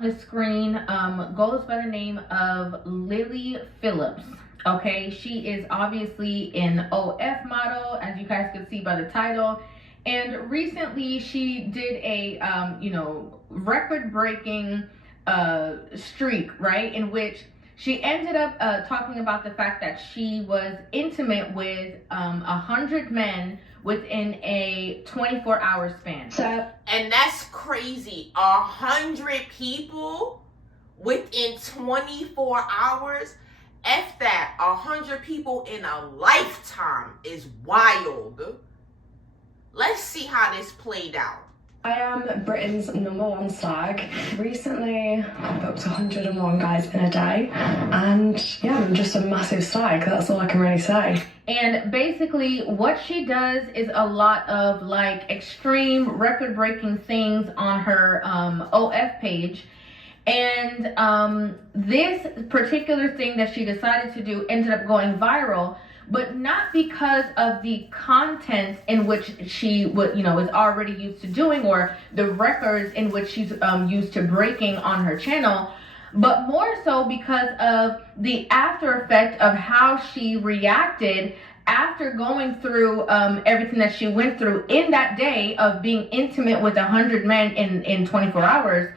The screen goes by the name of Lily Phillips. Okay, she is obviously an OF model, as you guys could see by the title. And recently, she did a record-breaking streak, right, in which she ended up talking about the fact that she was intimate with 100 men within a 24-hour span. And that's crazy. 100 people within 24 hours. F that. 100 people in a lifetime is wild. Let's see how this played out. I am Britain's #1 slag. Recently, I booked 101 guys in a day, and yeah, I'm just a massive slag. That's all I can really say. And basically, what she does is a lot of like extreme record-breaking things on her OF page. And this particular thing that she decided to do ended up going viral, but not because of the content in which she would, is already used to doing, or the records in which she's used to breaking on her channel, but more so because of the after effect of how she reacted after going through everything that she went through in that day of being intimate with 100 men in 24 hours.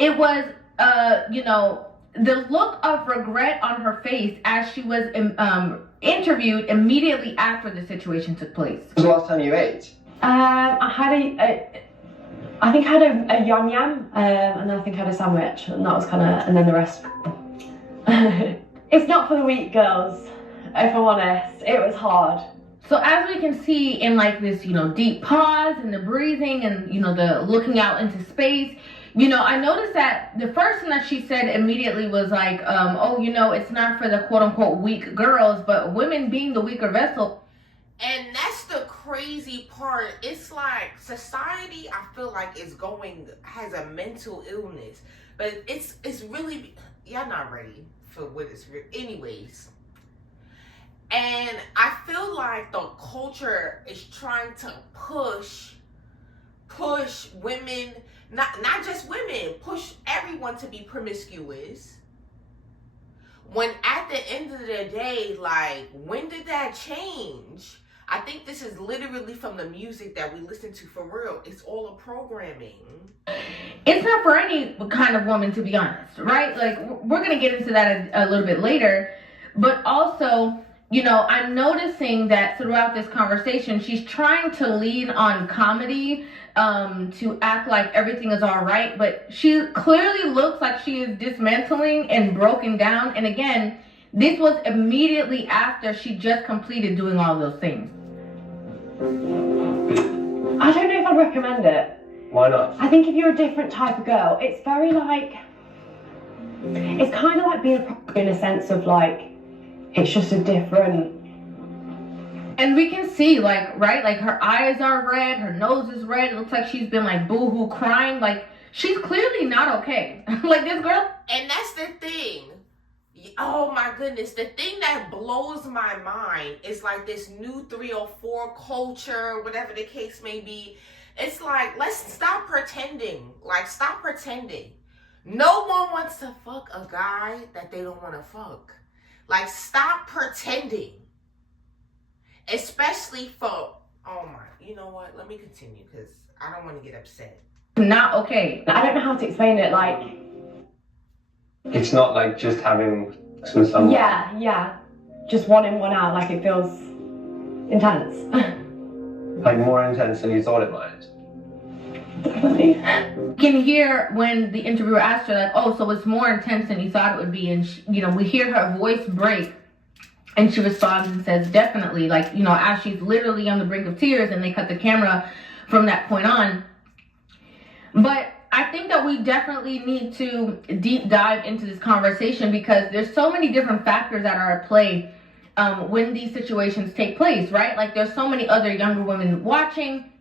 It was, the look of regret on her face as she was interviewed immediately after the situation took place. When was the last time you ate? I think I had a yum yum, and I think I had a sandwich, and that was and then the rest. It's not for the weak, girls, if I'm honest. It was hard. So as we can see in like this, deep pause and the breathing and, the looking out into space, I noticed that the first thing that she said immediately was like, it's not for the quote unquote weak girls, but women being the weaker vessel. And that's the crazy part. It's like society, I feel like has a mental illness, but it's really, y'all not ready for what it's anyways. And I feel like the culture is trying to push women, not just women, push everyone to be promiscuous. When at the end of the day, like, when did that change? I think this is literally from the music that we listen to, for real. It's all a programming. It's not for any kind of woman, to be honest, right? Like, we're going to get into that a little bit later. But also, I'm noticing that throughout this conversation, she's trying to lean on comedy to act like everything is all right. But she clearly looks like she is dismantling and broken down. And again, this was immediately after she just completed doing all those things. I don't know if I'd recommend it. Why not? I think if you're a different type of girl, it's very like, it's kind of like being a in a sense of like, it's just a different. And we can see, like, right, like her eyes are red, her nose is red. It looks like she's been like boo-hoo crying. Like, she's clearly not okay. Like, this girl. And that's the thing. Oh my goodness. The thing that blows my mind is like this new 304 culture, whatever the case may be. It's like, let's stop pretending. Like, stop pretending. No one wants to fuck a guy that they don't want to fuck. Like, stop pretending. Especially for, oh my, you know what? Let me continue because I don't want to get upset. Not okay. I don't know how to explain it. Like, It's not like just having sex with someone. yeah. Just one in, one out. Like, it feels intense. Like more intense than you thought it might. Definitely. You can hear when the interviewer asked her, like, oh, so it's more intense than you thought it would be. And, we hear her voice break. And she responds and says, definitely, like, as she's literally on the brink of tears, and they cut the camera from that point on. But I think that we definitely need to deep dive into this conversation because there's so many different factors that are at play when these situations take place, right? Like, there's so many other younger women watching,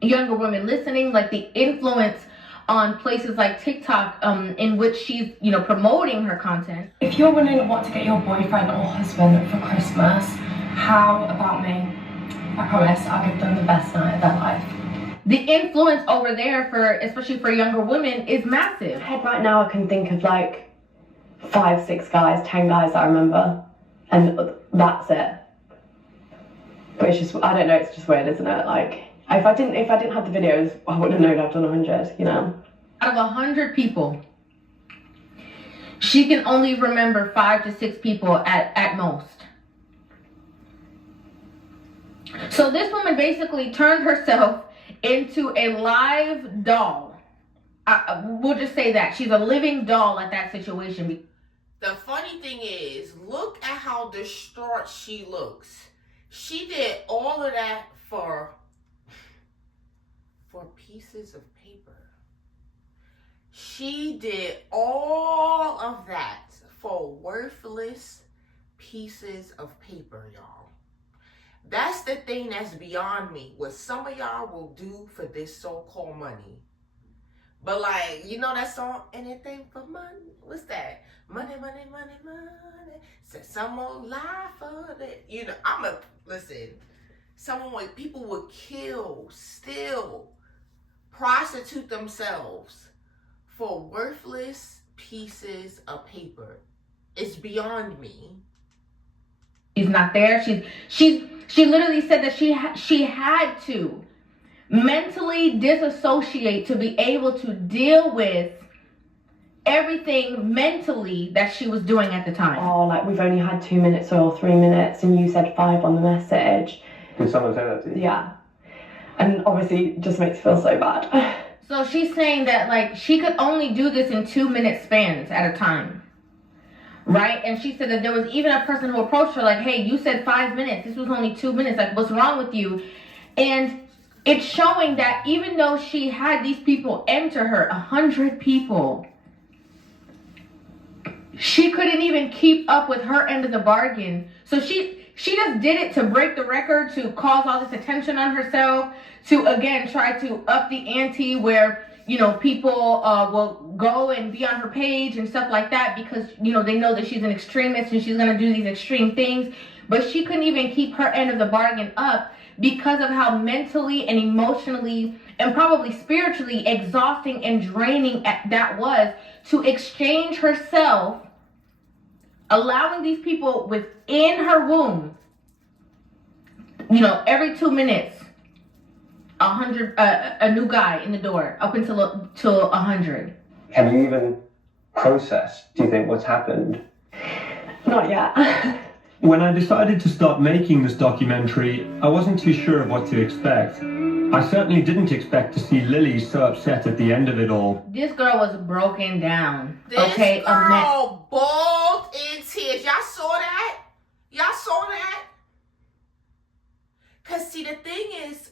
younger women listening, like the influence on places like TikTok in which she's, promoting her content. If you're wondering what to get your boyfriend or husband for Christmas, how about me? I promise I'll give them the best night of their life. the influence over there for, especially for younger women, is massive. Head right now, I can think of like 5, 6 guys, 10 guys that I remember, and that's it. But it's just, I don't know, it's just weird, isn't it? Like, if I didn't have the videos, I wouldn't have known I've done 100, you know? Out of 100 people, she can only remember 5 to 6 people at most. So this woman basically turned herself into a live doll. We'll just say that. She's a living doll at that situation. The funny thing is, look at how distraught she looks. She did all of that for pieces of paper. She did all of that for worthless pieces of paper, y'all. That's the thing that's beyond me. What some of y'all will do for this so-called money. But like, you know that song, anything for money? What's that? Money, money, money, money. Said some more life for that. You know, listen. People would kill, steal, prostitute themselves for worthless pieces of paper. It's beyond me. She's not there. She literally said that she had to mentally disassociate to be able to deal with everything mentally that she was doing at the time. Oh, like, we've only had 2 minutes or 3 minutes, and you said 5 on the message. Did someone say that to you? Yeah. And obviously, it just makes me feel so bad. So she's saying that, like, she could only do this in 2-minute spans at a time. Right? And she said that there was even a person who approached her like, hey, you said 5 minutes. This was only 2 minutes. Like, what's wrong with you? And it's showing that even though she had these people enter her, 100 people, she couldn't even keep up with her end of the bargain. So she just did it to break the record, to cause all this attention on herself, to, again, try to up the ante where, you know, people will go and be on her page and stuff like that because, you know, they know that she's an extremist and she's going to do these extreme things. But she couldn't even keep her end of the bargain up because of how mentally and emotionally and probably spiritually exhausting and draining that was to exchange herself, allowing these people within her womb, you know, every 2 minutes, 100, a new guy in the door, up until 100. Have you even processed, do you think, what's happened? Not yet. When I decided to start making this documentary, I wasn't too sure of what to expect. I certainly didn't expect to see Lily so upset at the end of it all. This girl was broken down. This okay, girl bawled in tears. Y'all saw that? Y'all saw that? Cause see, the thing is,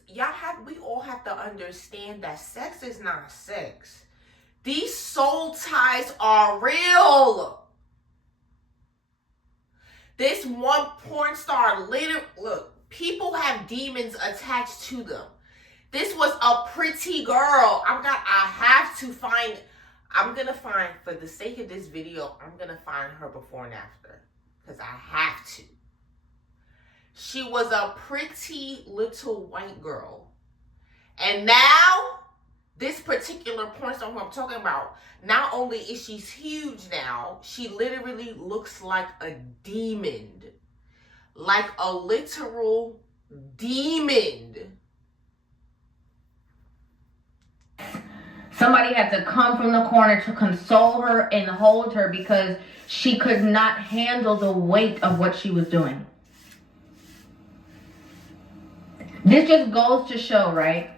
we all have to understand that sex is not sex. These soul ties are real. This one porn star look, people have demons attached to them. This was a pretty girl. I'm gonna find, for the sake of this video, I'm gonna find her before and after. Because I have to. She was a pretty little white girl. And now, this particular porn star who I'm talking about, not only is she huge now, she literally looks like a demon. Like a literal demon. Somebody had to come from the corner to console her and hold her because she could not handle the weight of what she was doing. This just goes to show, right?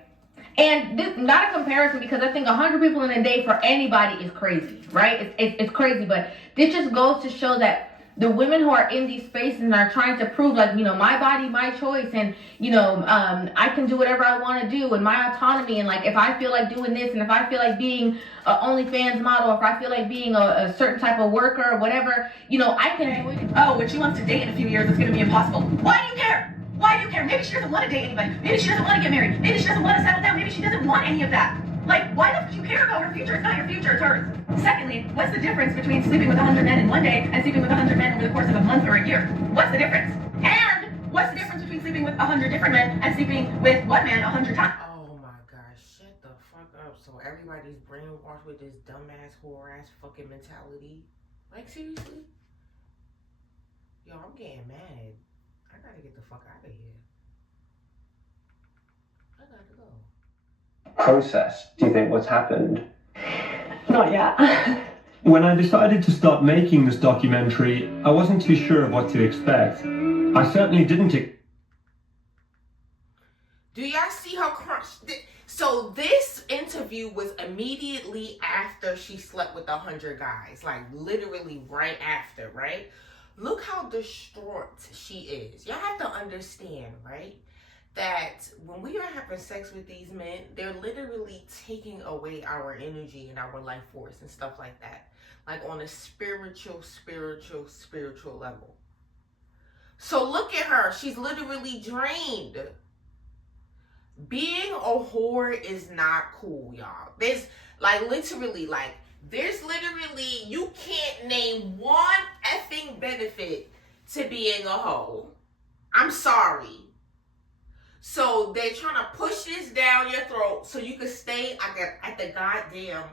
And this, not a comparison, because I think 100 people in a day for anybody is crazy, right? It's crazy, but this just goes to show that the women who are in these spaces and are trying to prove, like, you know, my body, my choice, and, you know, I can do whatever I want to do, and my autonomy, and, like, if I feel like doing this, and if I feel like being an OnlyFans model, if I feel like being a certain type of worker or whatever, you know, I can. Oh, when she wants to date in a few years, it's going to be impossible. Why do you care? Why do you care? Maybe she doesn't want to date anybody. Maybe she doesn't want to get married. Maybe she doesn't want to settle down. Maybe she doesn't want any of that. Like, why the fuck do you care about her future? It's not your future, it's hers. Secondly, what's the difference between sleeping with 100 men in one day and sleeping with 100 men over the course of a month or a year? What's the difference? And what's the difference between sleeping with 100 different men and sleeping with one man 100 times? Oh my gosh, everybody's brainwashed with this dumbass, whore ass fucking mentality. Like, seriously? Yo, I'm getting mad. I gotta get the fuck out of here. I gotta go. Process, do you think, what's happened? Not yet. When I decided to start making this documentary, I wasn't too sure of what to expect. I certainly didn't. Do y'all see her crunch? So this interview was immediately after she slept with 100 guys. Like, literally right after, right? Look how distraught she is. Y'all have to understand, right? That when we are having sex with these men, they're literally taking away our energy and our life force and stuff like that. Like on a spiritual level. So look at her. She's literally drained. Being a whore is not cool, y'all. There's literally, you can't name one effing benefit to being a hoe. I'm sorry. So they're trying to push this down your throat so you can stay at the goddamn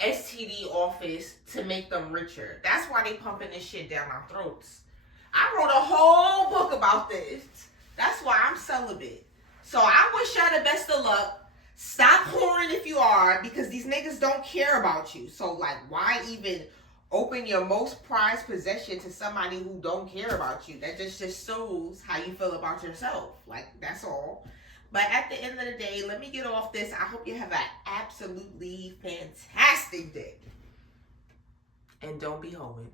STD office to make them richer. That's why they pumping this shit down our throats. I wrote a whole book about this. That's why I'm celibate. So I wish y'all the best of luck. Stop whoring if you are, because these niggas don't care about you. So, like, why even open your most prized possession to somebody who don't care about you? That just shows how you feel about yourself. Like, that's all. But at the end of the day, let me get off this. I hope you have an absolutely fantastic day. And don't be hoeing.